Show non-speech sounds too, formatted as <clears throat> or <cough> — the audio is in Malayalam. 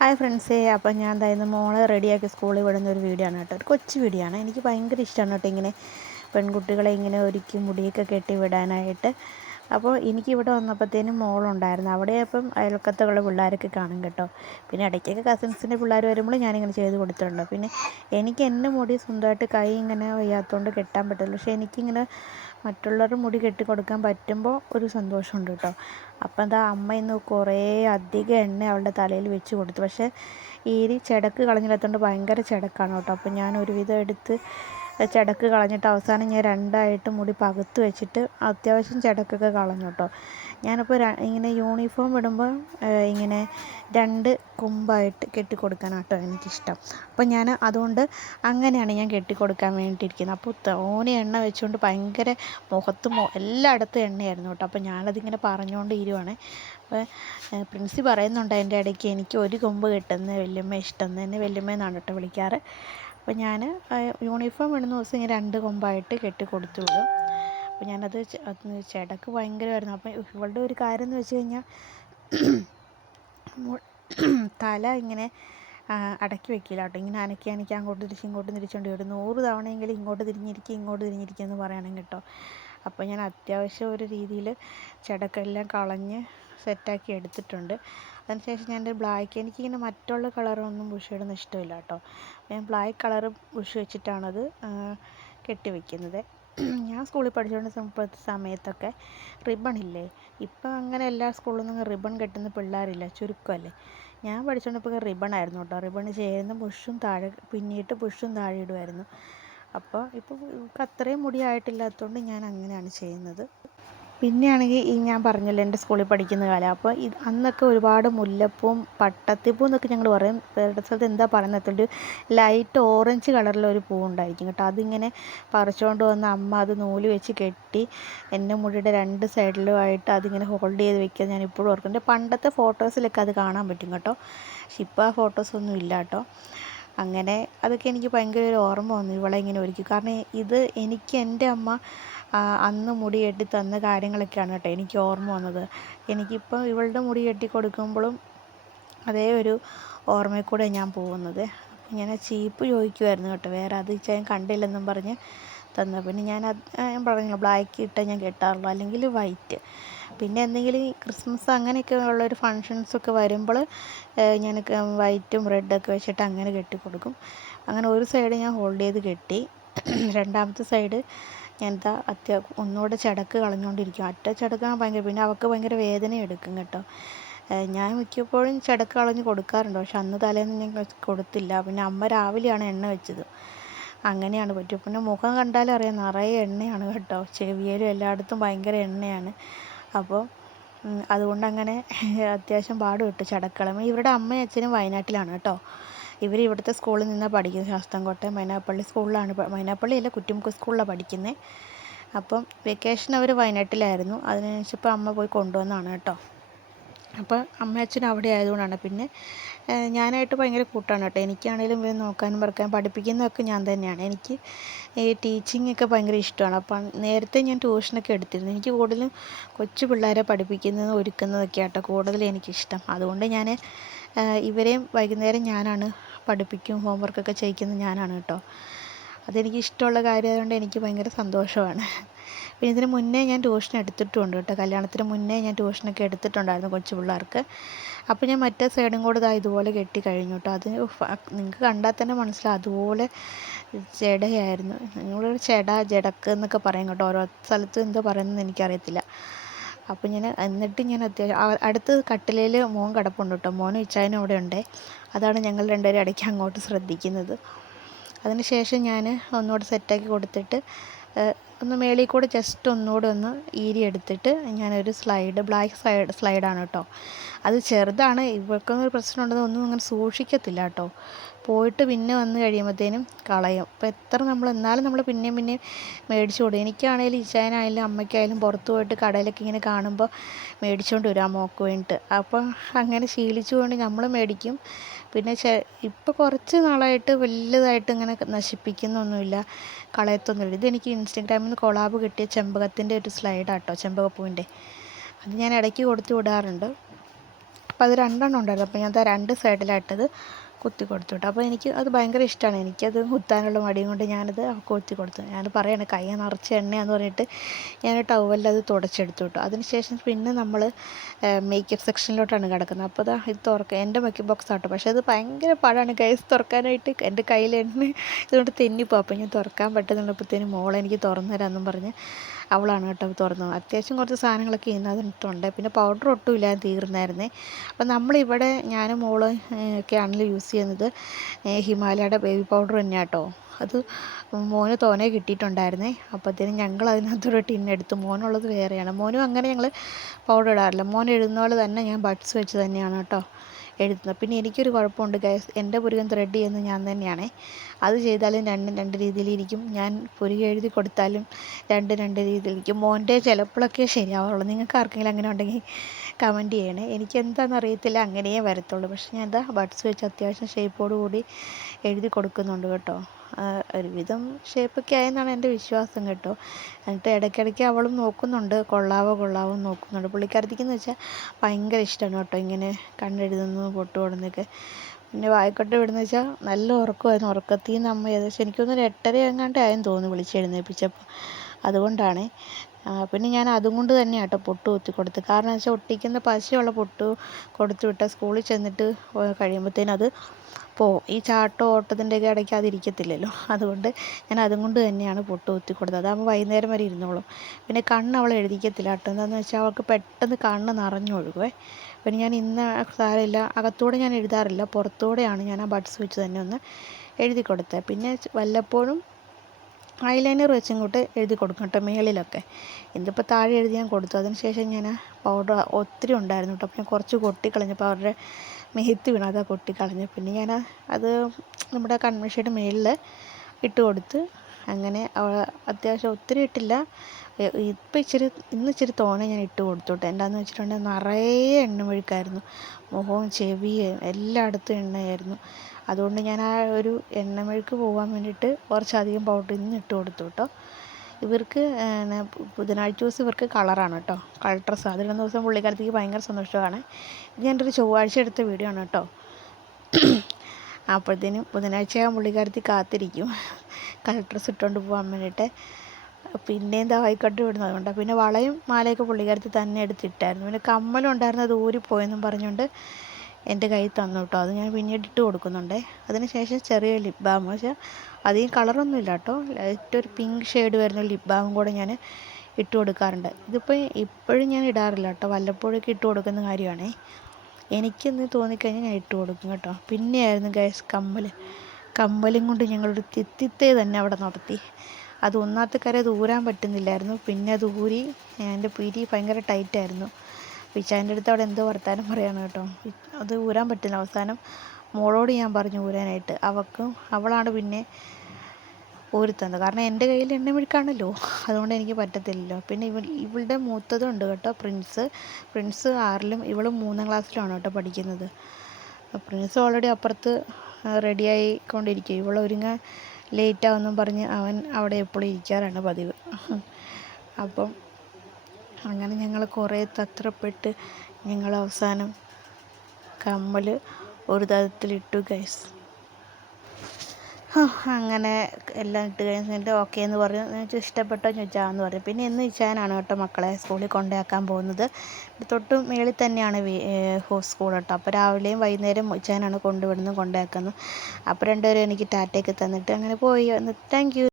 ഹായ് ഫ്രണ്ട്സേ അപ്പോൾ ഞാൻ എന്തായിരുന്നു മോളെ റെഡിയാക്കി സ്കൂളിൽ വിടുന്ന ഒരു വീഡിയോ ആണ് കേട്ടോ. ഒരു കൊച്ചു വീഡിയോ ആണ്. എനിക്ക് ഭയങ്കര ഇഷ്ടമാണ് കേട്ടോ ഇങ്ങനെ പെൺകുട്ടികളെ ഇങ്ങനെ ഒരുക്കി മുടിയൊക്കെ കെട്ടി വിടാനായിട്ട്. അപ്പോൾ എനിക്ക് ഇവിടെ വന്നപ്പോഴത്തേനും മോളുണ്ടായിരുന്നു. അവിടെ അപ്പം അയൽക്കത്തുള്ള പിള്ളേരൊക്കെ കാണും കേട്ടോ. പിന്നെ ഇടയ്ക്കൊക്കെ കസിൻസിന്റെ പിള്ളേർ വരുമ്പോൾ ഞാനിങ്ങനെ ചെയ്ത് കൊടുത്തിട്ടുണ്ട്. പിന്നെ എനിക്ക് എന്റെ മുടി സ്വന്തമായിട്ട് കൈ ഇങ്ങനെ വയ്യാത്തതുകൊണ്ട് കെട്ടാൻ പറ്റില്ല പക്ഷേ എനിക്കിങ്ങനെ മറ്റുള്ളവരുടെ മുടി കെട്ടി കൊടുക്കാൻ പറ്റുമ്പോൾ ഒരു സന്തോഷമുണ്ട് കേട്ടോ. അപ്പം എന്താ അമ്മ ഇന്ന് കുറേ അധികം എണ്ണ അവളുടെ തലയിൽ വെച്ച് കൊടുത്തു. പക്ഷേ ഈ ചെടക്ക് കളഞ്ഞിടത്തോണ്ട് ഭയങ്കര ചെടക്കാണ് കേട്ടോ. അപ്പം ഞാൻ ഒരുവിധം എടുത്ത് ചടക്ക് കളഞ്ഞിട്ട് അവസാനം ഞാൻ രണ്ടായിട്ട് മുടി പകുത്ത് വെച്ചിട്ട് അത്യാവശ്യം ചടക്കൊക്കെ കളഞ്ഞു കേട്ടോ. ഞാനിപ്പോൾ ഇങ്ങനെ യൂണിഫോം ഇടുമ്പോൾ ഇങ്ങനെ രണ്ട് കൊമ്പായിട്ട് കെട്ടിക്കൊടുക്കാനാണ് കേട്ടോ എനിക്കിഷ്ടം. അപ്പോൾ ഞാൻ അതുകൊണ്ട് അങ്ങനെയാണ് ഞാൻ കെട്ടിക്കൊടുക്കാൻ വേണ്ടിയിരിക്കുന്നത്. അപ്പോൾ തോനെ എണ്ണ വെച്ചുകൊണ്ട് ഭയങ്കര മുഖത്തും എല്ലായിടത്തും എണ്ണയായിരുന്നു കേട്ടോ. അപ്പോൾ ഞാനതിങ്ങനെ പറഞ്ഞുകൊണ്ട് ഇരുവാണ് അപ്പോൾ പ്രിൻസി പറയുന്നുണ്ട് എന്റെ ഇടയ്ക്ക് എനിക്ക് ഒരു കൊമ്പ് കിട്ടുന്ന വല്യമ്മ ഇഷ്ടം തന്നെ വല്യമ്മ എന്നാണ് കേട്ടോ വിളിക്കാറ്. അപ്പോൾ ഞാൻ യൂണിഫോം ഇടുന്ന ദിവസം ഇങ്ങനെ രണ്ട് കൊമ്പായിട്ട് കെട്ടി കൊടുത്തു വിടും അപ്പോൾ ഞാനത് ചേട്ടക്ക് ഭയങ്കരമായിരുന്നു. അപ്പോൾ ഇവളുടെ ഒരു കാര്യം എന്ന് വെച്ച് കഴിഞ്ഞാൽ തല ഇങ്ങനെ അടക്കി വെക്കില്ല കേട്ടോ. ഇങ്ങനെ അനക്കി അനക്കി അങ്ങോട്ട് തിരിച്ച് ഇങ്ങോട്ട് തിരിച്ചുകൊണ്ട് ഒരു നൂറ് തവണയെങ്കിലും ഇങ്ങോട്ട് തിരിഞ്ഞിരിക്കുക ഇങ്ങോട്ട് തിരിഞ്ഞിരിക്കുക എന്ന് പറയണം കേട്ടോ. അപ്പോൾ ഞാൻ അത്യാവശ്യം ഒരു രീതിയിൽ ചടക്കെല്ലാം കളഞ്ഞ് സെറ്റാക്കി എടുത്തിട്ടുണ്ട്. അതിനുശേഷം ഞാൻ ബ്ലാക്ക് എനിക്കിങ്ങനെ മറ്റുള്ള കളറൊന്നും ബുഷ് ഇടുന്ന ഇഷ്ടമില്ല കേട്ടോ. ഞാൻ ബ്ലാക്ക് കളർ ബുഷ് വെച്ചിട്ടാണത് കെട്ടി വെക്കുന്നത് ഞാൻ സ്കൂളിൽ പഠിച്ചുകൊണ്ട് സമയത്തൊക്കെ റിബൺ ഇല്ലേ? ഇപ്പം അങ്ങനെ എല്ലാ സ്കൂളിൽ നിന്നും റിബൺ കെട്ടുന്ന പിള്ളേരില്ല ചുരുക്കമല്ലേ? ഞാൻ പഠിച്ചുകൊണ്ടിപ്പോൾ റിബൺ ആയിരുന്നു കേട്ടോ. റിബൺ ചേരുന്ന ബുഷും താഴെ പിന്നീട്ട് ബുഷും താഴെ ഇടുമായിരുന്നു അപ്പോൾ ഇപ്പോൾ അത്രയും മുടി ആയിട്ടില്ലാത്തതുകൊണ്ട് ഞാൻ അങ്ങനെയാണ് ചെയ്യുന്നത്. പിന്നെയാണെങ്കിൽ ഈ ഞാൻ പറഞ്ഞല്ലോ എന്റെ സ്കൂളിൽ പഠിക്കുന്ന കാലം. അപ്പോൾ ഇത് അന്നൊക്കെ ഒരുപാട് മുല്ലപ്പൂവും പട്ടത്തിപ്പൂ എന്നൊക്കെ ഞങ്ങൾ പറയും. വേറെ സ്ഥലത്ത് എന്താ പറയുന്നത് ഒരു ലൈറ്റ് ഓറഞ്ച് കളറിലൊരു പൂ ഉണ്ടായിരിക്കും കേട്ടോ. അതിങ്ങനെ പറിച്ചുകൊണ്ട് വന്ന് അമ്മ അത് നൂൽ വെച്ച് കെട്ടി എന്റെ മുടിയുടെ രണ്ട് സൈഡിലുമായിട്ട് അതിങ്ങനെ ഹോൾഡ് ചെയ്ത് വെക്കുക ഞാൻ ഇപ്പോഴും ഓർക്കുന്നുണ്ട് പണ്ടത്തെ ഫോട്ടോസിലൊക്കെ അത് കാണാൻ പറ്റും കേട്ടോ. പക്ഷെ ഇപ്പോൾ ആ ഫോട്ടോസൊന്നും ഇല്ല കേട്ടോ. അങ്ങനെ അതൊക്കെ എനിക്ക് ഭയങ്കര ഒരു ഓർമ്മ വന്നു. ഇവളെ ഇങ്ങനെ ഒരുക്കി. കാരണം ഇത് എനിക്ക് എന്റെ അമ്മ അന്ന് മുടി കെട്ടി തന്ന കാര്യങ്ങളൊക്കെയാണ് കേട്ടോ എനിക്ക് ഓർമ്മ വന്നത്. എനിക്കിപ്പോൾ ഇവളുടെ മുടി കെട്ടി കൊടുക്കുമ്പോഴും അതേ ഒരു ഓർമ്മയിൽ കൂടെ ഞാൻ പോകുന്നത്. ഇങ്ങനെ ചീപ്പ് ചോദിക്കുമായിരുന്നു കേട്ടോ. വേറെ അത് ഞാൻ കണ്ടില്ലെന്നും പറഞ്ഞ് തന്നു പിന്നെ ഞാൻ ഞാൻ പറഞ്ഞു ബ്ലാക്ക് ഇട്ടേ ഞാൻ കെട്ടാറുള്ളൂ അല്ലെങ്കിൽ വൈറ്റ് പിന്നെ എന്തെങ്കിലും ക്രിസ്മസ് അങ്ങനെയൊക്കെ ഉള്ളൊരു ഫങ്ഷൻസൊക്കെ വരുമ്പോൾ ഞാൻ വൈറ്റും റെഡൊക്കെ വെച്ചിട്ട് അങ്ങനെ കെട്ടി കൊടുക്കും. അങ്ങനെ ഒരു സൈഡ് ഞാൻ ഹോൾഡ് ചെയ്ത് കെട്ടി. രണ്ടാമത്തെ സൈഡ് ഞാൻ എന്താ അത്യാ ഒന്നുകൂടെ ചടക്ക് കളഞ്ഞുകൊണ്ടിരിക്കും. അറ്റ ചടക്കാണ് ഭയങ്കര പിന്നെ അവൾക്ക് ഭയങ്കര വേദന എടുക്കും കേട്ടോ. ഞാൻ മിക്കപ്പോഴും ചടക്ക് കളഞ്ഞ് കൊടുക്കാറുണ്ട്. പക്ഷെ അന്ന് തലേന്ന് ഞാൻ കൊടുത്തില്ല. പിന്നെ അമ്മ രാവിലെയാണ് എണ്ണ വെച്ചത്. അങ്ങനെയാണ് പറ്റും പിന്നെ മുഖം കണ്ടാലും അറിയാം നിറയെ എണ്ണയാണ് കേട്ടോ. ചെവിയിലും എല്ലായിടത്തും ഭയങ്കര എണ്ണയാണ്. അപ്പോൾ അതുകൊണ്ട് അങ്ങനെ അത്യാവശ്യം പാട് കിട്ടും ചടക്കളം ഇവരുടെ അമ്മയും അച്ഛനും വയനാട്ടിലാണ് കേട്ടോ. ഇവർ ഇവിടുത്തെ സ്കൂളിൽ നിന്നാണ് പഠിക്കുന്നത് ശാസ്താംകോട്ട മൈനാപ്പള്ളി സ്കൂളിലാണ് മൈനാപ്പള്ളി അല്ല കുറ്റിമുക്ക് സ്കൂളിലാണ് പഠിക്കുന്നത് അപ്പം വെക്കേഷൻ അവർ വയനാട്ടിലായിരുന്നു. അതിനനുസരിച്ച് ഇപ്പോൾ അമ്മ പോയി കൊണ്ടുവന്നതാണ് കേട്ടോ. അപ്പോൾ അമ്മ അച്ഛനും അവിടെ ആയതുകൊണ്ടാണ്. പിന്നെ ഞാനായിട്ട് ഭയങ്കര കൂട്ടാണ് കേട്ടോ. എനിക്കാണേലും ഇവരെ നോക്കാനും പറക്കാനും പഠിപ്പിക്കുന്നതൊക്കെ ഞാൻ തന്നെയാണ്. എനിക്ക് ഈ ടീച്ചിങ് ഒക്കെ ഭയങ്കര ഇഷ്ടമാണ്. അപ്പം നേരത്തെ ഞാൻ ട്യൂഷനൊക്കെ എടുത്തിരുന്നു. എനിക്ക് കൂടുതലും കൊച്ചു പിള്ളേരെ പഠിപ്പിക്കുന്നതും ഒരുക്കുന്നതൊക്കെ ആട്ടോ കൂടുതൽ എനിക്കിഷ്ടം. അതുകൊണ്ട് ഞാൻ ഇവരെയും വൈകുന്നേരം ഞാനാണ് പഠിപ്പിക്കും ഹോംവർക്കൊക്കെ ചെയ്യിക്കുന്നത് ഞാനാണ് കേട്ടോ. അതെനിക്ക് ഇഷ്ടമുള്ള കാര്യമായതുകൊണ്ട് എനിക്ക് ഭയങ്കര സന്തോഷമാണ്. പിന്നെ ഇതിന് മുന്നേ ഞാൻ ട്യൂഷൻ എടുത്തിട്ടുണ്ട് കേട്ടോ. കല്യാണത്തിന് മുന്നേ ഞാൻ ട്യൂഷനൊക്കെ എടുത്തിട്ടുണ്ടായിരുന്നു കൊച്ചു പിള്ളേർക്ക്. അപ്പോൾ ഞാൻ മറ്റേ സൈഡും കൂടെ ഇതാ ഇതുപോലെ കെട്ടി കഴിഞ്ഞു കേട്ടോ. അത് നിങ്ങൾക്ക് കണ്ടാൽ തന്നെ മനസ്സിലാവും. അതുപോലെ ജടയായിരുന്നു നിങ്ങളൊരു ചെട ജടക്ക് എന്നൊക്കെ പറയും കേട്ടോ. ഓരോ സ്ഥലത്തും എന്തോ പറയുന്നതെന്ന് എനിക്കറിയത്തില്ല. അപ്പോൾ ഞാൻ എന്നിട്ട് ഞാൻ അത്യാവശ്യം അടുത്ത് കട്ടിലയിൽ മോൻ കിടപ്പുണ്ട് കേട്ടോ. മോനും ഇച്ചായനും അവിടെ ഉണ്ട്. അതാണ് ഞങ്ങൾ രണ്ടുപേരും ഇടയ്ക്ക് അങ്ങോട്ട് ശ്രദ്ധിക്കുന്നത്. അതിനുശേഷം ഞാൻ ഒന്നുകൂടെ സെറ്റാക്കി കൊടുത്തിട്ട് ഒന്ന് മേളിൽ കൂടെ ജസ്റ്റ് ഒന്നുകൂടെ ഒന്ന് ഈരി എടുത്തിട്ട് ഞാനൊരു സ്ലൈഡ് ബ്ലാക്ക് സൈഡ് സ്ലൈഡാണ് കേട്ടോ അത് ചെറുതാണ് ഇവർക്കൊന്നും ഒരു പ്രശ്നമുണ്ടെന്ന് ഒന്നും അങ്ങനെ സൂക്ഷിക്കത്തില്ല കേട്ടോ പോയിട്ട് പിന്നെ വന്ന് കഴിയുമ്പോഴത്തേനും കളയും. അപ്പോൾ എത്ര നമ്മൾ എന്നാലും നമ്മൾ പിന്നെയും പിന്നെയും മേടിച്ചു കൊടുക്കും. എനിക്കാണെങ്കിലും ഇച്ചായനായാലും അമ്മയ്ക്കായാലും പുറത്ത് പോയിട്ട് കടയിലൊക്കെ ഇങ്ങനെ കാണുമ്പോൾ മേടിച്ചുകൊണ്ട് വരും മോക്ക് വേണ്ടിയിട്ട് അപ്പോൾ അങ്ങനെ ശീലിച്ചുകൊണ്ട് നമ്മൾ മേടിക്കും. പിന്നെ ചെ ഇപ്പോൾ കുറച്ച് നാളായിട്ട് വലുതായിട്ട് ഇങ്ങനെ നശിപ്പിക്കുന്നൊന്നുമില്ല കളയത്തൊന്നുമില്ല. ഇതെനിക്ക് ഇൻസ്റ്റഗ്രാമിൽ നിന്ന് കൊളാബ് കിട്ടിയ ചെമ്പകത്തിന്റെ ഒരു സ്ലൈഡാട്ടോ ചെമ്പകപ്പൂവിന്റെ അത് ഞാൻ ഇടയ്ക്ക് കൊടുത്തു വിടാറുണ്ട്. അപ്പോൾ അത് രണ്ടെണ്ണം ഉണ്ടായിരുന്നു. അപ്പോൾ ഞാൻ അത് രണ്ട് സൈഡിലായിട്ടത് കുത്തി കൊടുത്തു കേട്ടോ അപ്പോൾ എനിക്ക് അത് ഭയങ്കര ഇഷ്ടമാണ് എനിക്കത് കുത്താനുള്ള മടിയും കൊണ്ട് ഞാനത് കുത്തി കൊടുത്തു. ഞാൻ പറയാണ് കൈ നിറച്ച് എണ്ണയാന്ന് പറഞ്ഞിട്ട് ഞാൻ ടവലിൽ അത് തുടച്ചെടുത്തു കേട്ടോ അതിനുശേഷം പിന്നെ നമ്മൾ മേക്കപ്പ് സെക്ഷനിലോട്ടാണ് കിടക്കുന്നത്. അപ്പോൾ ഇതാ ഇത് തുറക്കുക എന്റെ മേക്കപ്പ് ബോക്സ് ആട്ടോ. പക്ഷേ അത് ഭയങ്കര പാടാണ് കൈസ് തുറക്കാനായിട്ട് എന്റെ കയ്യിൽ എണ്ണ ഇതുകൊണ്ട് തെന്നിപ്പോൾ അപ്പോൾ ഞാൻ തുറക്കാൻ പറ്റുന്നുള്ളപ്പോഴത്തേനും മോളെനിക്ക് തുറന്നു തരാമെന്നും പറഞ്ഞ് അവളാണ് കേട്ടോ തുറന്നത്. അത്യാവശ്യം കുറച്ച് സാധനങ്ങളൊക്കെ ഇതിനകത്തുണ്ട്. പിന്നെ പൗഡർ ഒട്ടും ഇല്ലാതെ തീർന്നായിരുന്നേ. അപ്പം നമ്മളിവിടെ ഞാനും മോൾ ഒക്കെയാണല്ലോ യൂസ് ചെയ്യുന്നത്. ഹിമാലയയുടെ ബേബി പൗഡർ തന്നെയാണ് കേട്ടോ അത് മോന് തോനെ കിട്ടിയിട്ടുണ്ടായിരുന്നേ. അപ്പോഴത്തേനും ഞങ്ങൾ അതിനകത്തൊരു ടിന്നെടുത്തു മോനുള്ളത് വേറെയാണ്. മോനും അങ്ങനെ ഞങ്ങൾ പൗഡർ ഇടാറില്ല. മോൻ എഴുതുന്ന പോലെ തന്നെ ഞാൻ ബഡ്സ് വെച്ച് തന്നെയാണ് കേട്ടോ എഴുതുന്നത്. പിന്നെ എനിക്കൊരു കുഴപ്പമുണ്ട് ഗൈസ് എന്റെ പുരുകം ത്രെഡ് ചെയ്യുന്നത് ഞാൻ തന്നെയാണ്. അത് ചെയ്താലും രണ്ടും രണ്ട് രീതിയിലിരിക്കും ഞാൻ പുരുക എഴുതി കൊടുത്താലും രണ്ട് രണ്ട് രീതിയിലിരിക്കും മോന്റെ ചിലപ്പോഴൊക്കെ ശരിയാവുള്ളൂ നിങ്ങൾക്ക് ആർക്കെങ്കിലും അങ്ങനെ ഉണ്ടെങ്കിൽ കമന്റ് ചെയ്യണേ. എനിക്ക് എന്താണെന്ന് അറിയത്തില്ല. അങ്ങനെയേ വരത്തുള്ളൂ. പക്ഷേ ഞാൻ എന്താ ബഡ്സ് വെച്ച് അത്യാവശ്യം ഷേപ്പോട് കൂടി എഴുതി കൊടുക്കുന്നുണ്ട് കേട്ടോ. ഒരുവിധം ഷേപ്പൊക്കെ ആയെന്നാണ് എന്റെ വിശ്വാസം കേട്ടോ. എന്നിട്ട് ഇടയ്ക്കിടയ്ക്ക് അവളും നോക്കുന്നുണ്ട്. കൊള്ളാവോ കൊള്ളാവോ നോക്കുന്നുണ്ട്. പുള്ളിക്കാരത്തിക്കെന്ന് വെച്ചാൽ ഭയങ്കര ഇഷ്ടമാണ് കേട്ടോ ഇങ്ങനെ കണ്ണെഴുതുന്നു പൊട്ട് തൊടുന്നതൊക്കെ പിന്നെ വായിക്കോട്ടെ വിടുന്ന വെച്ചാൽ നല്ല ഉറക്കമായിരുന്നു. ഉറക്കത്തിൽ നിന്ന് അമ്മ ഏകദേശം എനിക്കൊന്നൊരു എട്ടര എങ്ങാണ്ട് ആയെന്ന് തോന്നുന്നു വിളിച്ചെഴുന്നേൽപ്പിച്ചപ്പോൾ അതുകൊണ്ടാണ്. പിന്നെ ഞാൻ അതും കൊണ്ട് തന്നെയാണ് കേട്ടോ പൊട്ട് കുത്തി കൊടുത്തത്. കാരണം വെച്ചാൽ ഒട്ടിക്കുന്ന പശയുള്ള പൊട്ട് കൊടുത്തു വിട്ടാൽ സ്കൂളിൽ ചെന്നിട്ട് കഴിയുമ്പോഴത്തേനും അത് പോവും ഈ ചാട്ടോ ഓട്ടത്തിന്റെയൊക്കെ ഇടയ്ക്ക് അതിരിക്കത്തില്ലല്ലോ. അതുകൊണ്ട് ഞാൻ അതും കൊണ്ട് തന്നെയാണ് പൊട്ട് കുത്തി കൊടുത്തത്. അതാകുമ്പോൾ വൈകുന്നേരം വരെ ഇരുന്നോളും. പിന്നെ കണ്ണ് അവൾ എഴുതിക്കത്തില്ല കേട്ടോ. എന്താണെന്ന് വെച്ചാൽ അവൾക്ക് പെട്ടെന്ന് കണ്ണ് നിറഞ്ഞൊഴുകുവേ പിന്നെ ഞാൻ ഇന്ന് സാരമില്ല. അകത്തൂടെ ഞാൻ എഴുതാറില്ല. പുറത്തൂടെയാണ് ഞാൻ ആ ബഡ്സ് വെച്ച് തന്നെ ഒന്ന് എഴുതി കൊടുത്തത്. പിന്നെ വല്ലപ്പോഴും ഐലൈനർ വെച്ചും കൂട്ട് എഴുതി കൊടുക്കും കേട്ടോ മേളിലൊക്കെ. ഇതിപ്പോൾ താഴെ എഴുതി ഞാൻ കൊടുത്തു. അതിനുശേഷം ഞാൻ പൗഡർ ഒത്തിരി ഉണ്ടായിരുന്നു കേട്ടോ. അപ്പോൾ ഞാൻ കുറച്ച് കൊട്ടിക്കളഞ്ഞപ്പോൾ അവരുടെ മെഹിത്ത് വീണു. കൊട്ടിക്കളഞ്ഞു. പിന്നെ ഞാൻ അത് നമ്മുടെ കൺവെൻഷയുടെ മേളിൽ ഇട്ട് കൊടുത്ത് അങ്ങനെ അത്യാവശ്യം ഒത്തിരി ഇട്ടില്ല. ഇപ്പം ഇച്ചിരി ഇന്ന് ഇച്ചിരി തോനെ ഞാൻ ഇട്ട് കൊടുത്തു കേട്ടോ എന്താണെന്ന് വെച്ചിട്ടുണ്ടെങ്കിൽ നിറയെ എണ്ണമെഴുക്കായിരുന്നു മുഖവും ചെവിയും എല്ലായിടത്തും എണ്ണയായിരുന്നു. അതുകൊണ്ട് ഞാൻ ആ ഒരു എണ്ണമെഴുക്ക് പോകാൻ വേണ്ടിയിട്ട് കുറച്ചധികം പൗഡർ ഇന്ന് ഇട്ട് കൊടുത്തു കേട്ടോ ഇവർക്ക് ബുധനാഴ്ച ദിവസം ഇവർക്ക് കളറാണ് കേട്ടോ. Colour dress. അതിടുന്ന ദിവസം പുള്ളിക്കാരത്തേക്ക് ഭയങ്കര സന്തോഷമാണ്. ഇത് എന്റെ ഒരു ചൊവ്വാഴ്ച എടുത്ത വീഡിയോ ആണ് കേട്ടോ. <clears throat> അപ്പോഴത്തേനും ബുധനാഴ്ച പുള്ളിക്കാരത്തി കാത്തിരിക്കും. കളർ ഡ്രസ്സ് ഇട്ടുകൊണ്ട് പോകാൻ വേണ്ടിയിട്ട്. പിന്നെ എന്താ ആയിക്കോട്ടെ വിടുന്നത്? അതുകൊണ്ടാണ് പിന്നെ വളയും മാലയൊക്കെ പുള്ളിക്കാരത്തി തന്നെ എടുത്തിട്ടായിരുന്നു. പിന്നെ കമ്മലും ഉണ്ടായിരുന്നത് ഊരിപ്പോയെന്നും പറഞ്ഞുകൊണ്ട് എന്റെ കയ്യിൽ തന്നു കേട്ടോ. അത് ഞാൻ പിന്നീട് ഇട്ട് കൊടുക്കുന്നുണ്ട്. അതിന് ശേഷം ചെറിയ ലിപ് ബാം പക്ഷേ അധികം കളറൊന്നും ഇല്ല കേട്ടോ. ലൈറ്റ് ഒരു പിങ്ക് ഷെയ്ഡ് വരുന്ന ലിപ് ബാമും കൂടെ ഞാൻ ഇട്ട് കൊടുക്കാറുണ്ട്. ഇതിപ്പോൾ ഇപ്പോഴും ഞാൻ ഇടാറില്ല കേട്ടോ. വല്ലപ്പോഴൊക്കെ ഇട്ട് കൊടുക്കുന്ന കാര്യമാണേ. എനിക്കെന്ന് തോന്നിക്കഴിഞ്ഞാൽ ഞാൻ ഇട്ട് കൊടുക്കും കേട്ടോ. പിന്നെയായിരുന്നു ഗ്യാസ് കമ്മൽ കമ്മലും കൊണ്ട് ഞങ്ങളൊരു തിത്തിത്തേ തന്നെ അവിടെ നടത്തി. അത് ഒന്നാമത്തെ കര ദൂരാൻ പറ്റുന്നില്ലായിരുന്നു. പിന്നെ ഊരി എന്റെ പിരി ഭയങ്കര ടൈറ്റായിരുന്നു പിച്ചാന്റെ അടുത്ത് അവിടെ എന്തോ വർത്താനം പറയാണ് കേട്ടോ. അത് ഊരാൻ പറ്റില്ല അവസാനം മോളോട് ഞാൻ പറഞ്ഞു ഊരാനായിട്ട്. അവൾക്കും അവളാണ് പിന്നെ ഊരുത്തുന്നത് കാരണം എന്റെ കയ്യിൽ എണ്ണമെഴുക്കാണല്ലോ അതുകൊണ്ട് എനിക്ക് പറ്റത്തില്ലല്ലോ. പിന്നെ ഇവൾ ഇവളുടെ മൂത്തതും ഉണ്ട് കേട്ടോ പ്രിൻസ്. പ്രിൻസ് ആറിലും ഇവൾ മൂന്നാം ക്ലാസ്സിലാണ് കേട്ടോ പഠിക്കുന്നത്. പ്രിൻസ് ഓൾറെഡി അപ്പുറത്ത് റെഡിയായി കൊണ്ടിരിക്കും ഇവൾ ഒരുങ്ങാൻ ലേറ്റാവെന്നും പറഞ്ഞ് അവൻ അവിടെ എപ്പോഴും ഇരിക്കാറാണ് പതിവ്. അപ്പം അങ്ങനെ ഞങ്ങൾ കുറേ തത്രപ്പെട്ട് ഞങ്ങൾ അവസാനം കമ്മൽ ഒരു തരത്തിലിട്ടു ഗൈസ് അങ്ങനെ എല്ലാം ഇട്ട് കഴിഞ്ഞിട്ട് ഓക്കെ എന്ന് പറഞ്ഞു. എനിക്ക് ഇഷ്ടപ്പെട്ടോ? ചോദിച്ചാന്ന് പറഞ്ഞു. പിന്നെ എന്ന് ഇച്ചാനാണ് കേട്ടോ മക്കളെ സ്കൂളിൽ കൊണ്ടാക്കാൻ പോകുന്നത്. തൊട്ട് മേളിൽ തന്നെയാണ് സ്കൂൾ കേട്ടോ. അപ്പോൾ രാവിലെയും വൈകുന്നേരം ഇച്ചാനാണ് കൊണ്ടുവിടുന്നു കൊണ്ടാക്കുന്നത് അപ്പോൾ രണ്ടുപേരും എനിക്ക് ടാറ്റയൊക്കെ തന്നിട്ട് അങ്ങനെ പോയി. താങ്ക്